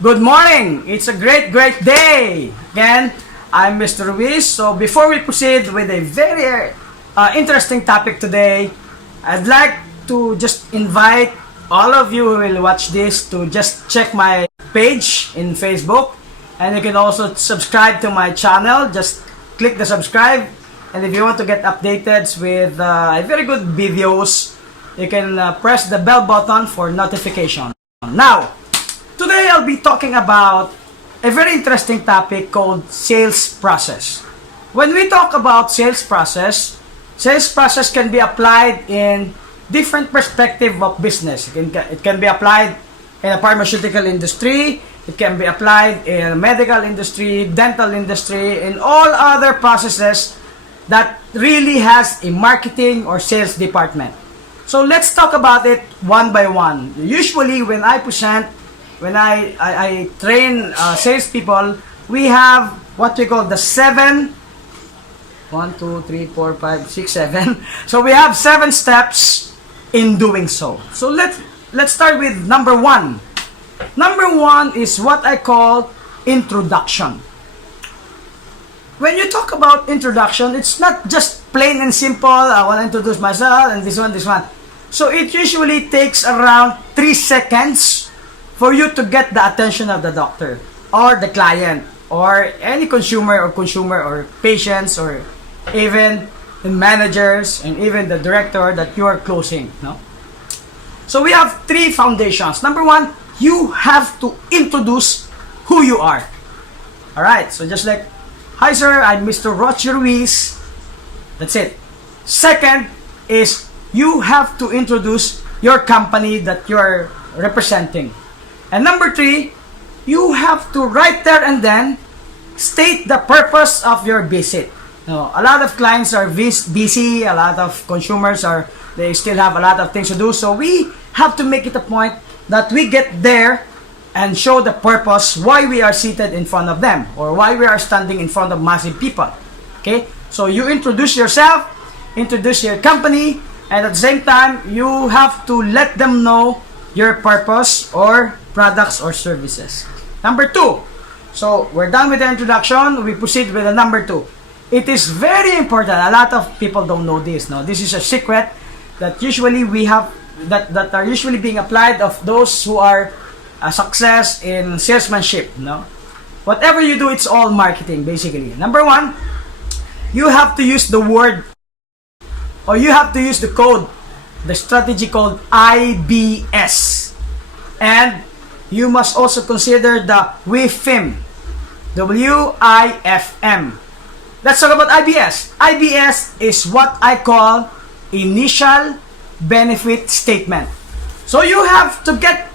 Good morning! It's a great day! Again, I'm Mr. Ruiz. So before we proceed with a very interesting topic today, I'd like to just invite all of you who will watch this to just check my page in Facebook. And you can also subscribe to my channel. Just click the subscribe. And if you want to get updated with very good videos, you can press the bell button for notification. Now, today I'll be talking about a very interesting topic called sales process. When we talk about sales process can be applied in different perspective of business. It can be applied in a pharmaceutical industry, it can be applied in a medical industry, dental industry, and all other processes that really has a marketing or sales department. So let's talk about it one by one. Usually when I train salespeople, we have what we call the 7. So we have 7 steps in doing so. So let's start with number 1. Number 1 is what I call introduction. When you talk about introduction, it's not just plain and simple, I want to introduce myself and this one. So it usually takes around 3 seconds for you to get the attention of the doctor or the client or any consumer or patients or even the managers and even the director that you are closing. No? So we have 3 foundations. Number 1, you have to introduce who you are. Alright, so just like, hi sir, I'm Mr. Roger Ruiz. That's it. Second is you have to introduce your company that you are representing. And number 3, you have to right there and then state the purpose of your visit. A lot of clients are busy, a lot of consumers they still have a lot of things to do. So we have to make it a point that we get there and show the purpose why we are seated in front of them or why we are standing in front of massive people. Okay? So you introduce yourself, introduce your company, and at the same time, you have to let them know your purpose or products or services. Number 2. So we're done with the introduction. We proceed with the number 2. It is very important. A lot of people don't know this. No, this is a secret that usually we have that are usually being applied of those who are a success in salesmanship. No, whatever you do, it's all marketing basically. Number 1, you have to use the word or you have to use the code, the strategy called IBS, and you must also consider the WIFM, WIFM. Let's talk about IBS. IBS is what I call initial benefit statement. So you have to get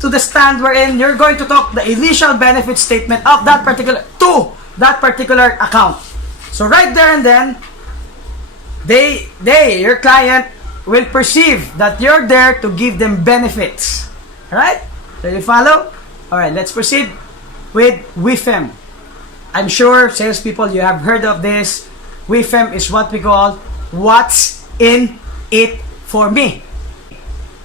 to the stand wherein you're going to talk the initial benefit statement of that particular account. So right there and then, your client will perceive that you're there to give them benefits. Alright? So you follow? Alright, let's proceed with WIFM. I'm sure salespeople, you have heard of this. WIFM is what we call what's in it for me.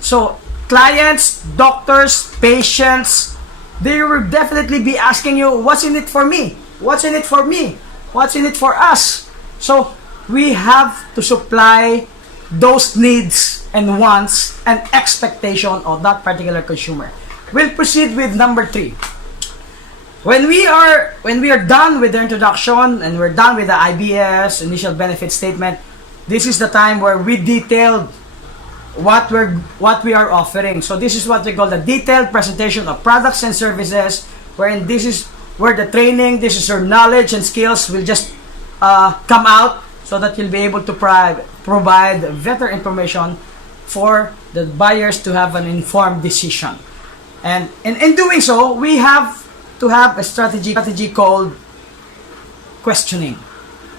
So clients, doctors, patients, they will definitely be asking you, what's in it for me? What's in it for me? What's in it for us? So we have to supply those needs and wants and expectation of that particular consumer. We'll proceed with number 3. When we are done with the introduction and we're done with the IBS, initial benefit statement, this is the time where we detailed what we are offering. So this is what we call the detailed presentation of products and services, wherein this is where the training, this is your knowledge and skills will just come out so that you'll be able to provide better information for the buyers to have an informed decision. And in doing so, we have to have a strategy called questioning.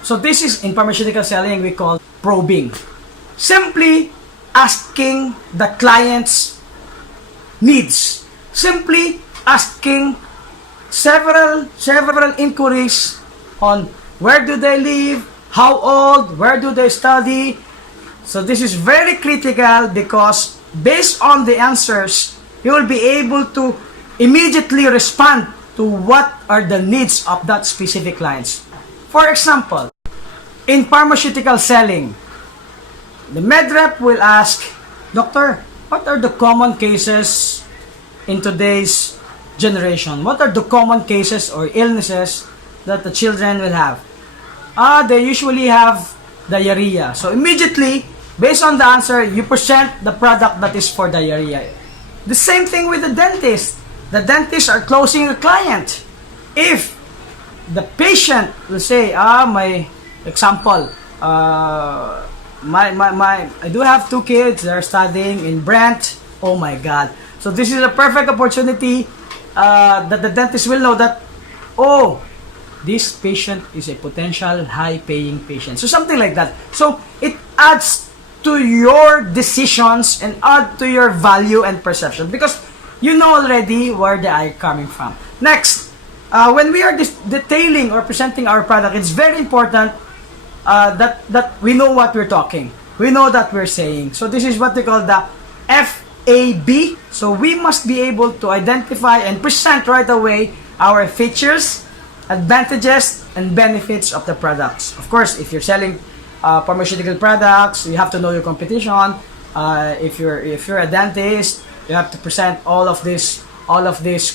So this is in pharmaceutical selling we call probing. Simply asking the client's needs. Simply asking several inquiries on where do they live, how old, where do they study. So this is very critical because based on the answers, you will be able to immediately respond to what are the needs of that specific clients. For example, in pharmaceutical selling, the med rep will ask, Doctor, what are the common cases in today's generation? What are the common cases or illnesses that the children will have? They usually have diarrhea. So immediately, based on the answer, you present the product that is for diarrhea. The same thing with the dentist. The dentists are closing a client. If the patient will say, my example, I do have 2 kids. They're studying in Brent. Oh my God! So this is a perfect opportunity that the dentist will know that, oh, this patient is a potential high-paying patient. So something like that. So it adds to your decisions and add to your value and perception because you know already where they are coming from. Next, when we are detailing or presenting our product, it's very important that we know what we're talking. We know that we're saying. So this is what they call the FAB. So we must be able to identify and present right away our features, advantages, and benefits of the products. Of course, if you're selling pharmaceutical products, you have to know your competition. If you're a dentist, you have to present all of these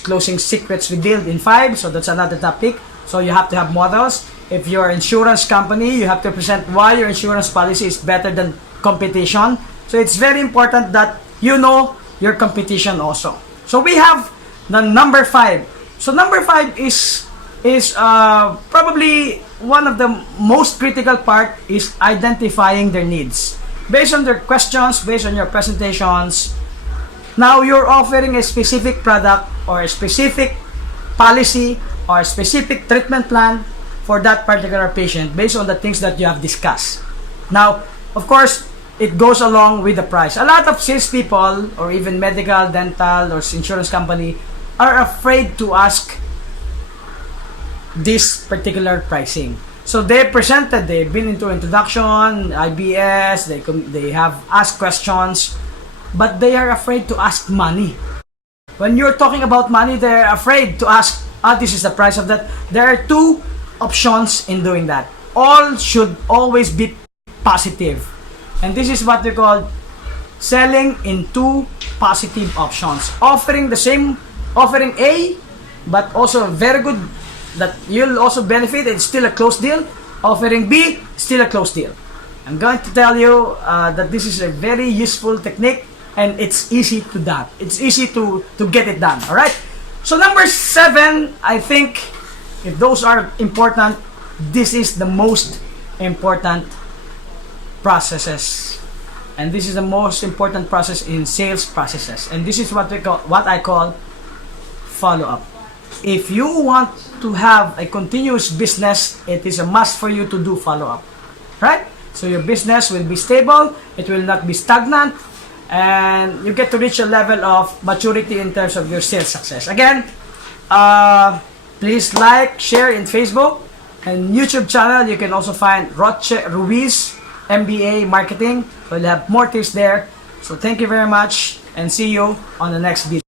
closing secrets revealed in 5. So that's another topic. So you have to have models. If you're an insurance company, you have to present why your insurance policy is better than competition. So it's very important that you know your competition also. So we have the number 5. So number 5 is probably one of the most critical part is identifying their needs. Based on their questions, based on your presentations, now you're offering a specific product or a specific policy or a specific treatment plan for that particular patient based on the things that you have discussed. Now, of course, it goes along with the price. A lot of salespeople or even medical, dental, or insurance company are afraid to ask this particular pricing. So they've been into introduction, IBS, they have asked questions, but they are afraid to ask money. When you're talking about money, they're afraid to ask, this is the price of that. There are 2 options in doing that. All should always be positive. And this is what we call selling in 2 positive options. Offering A, but also very good that you'll also benefit, it's still a closed deal. Offering B, still a closed deal. I'm going to tell you that this is a very useful technique and it's easy to that. It's easy to get it done. All right. So number 7, I think if those are important, this is the most important processes, and this is the most important process in sales processes. And this is what I call follow-up. If you want to have a continuous business, it is a must for you to do follow-up, right? So your business will be stable, it will not be stagnant, and you get to reach a level of maturity in terms of your sales success. Again, please like, share in Facebook and YouTube channel. You can also find Roche Ruiz MBA Marketing. So you'll have more tips there. So thank you very much and see you on the next video.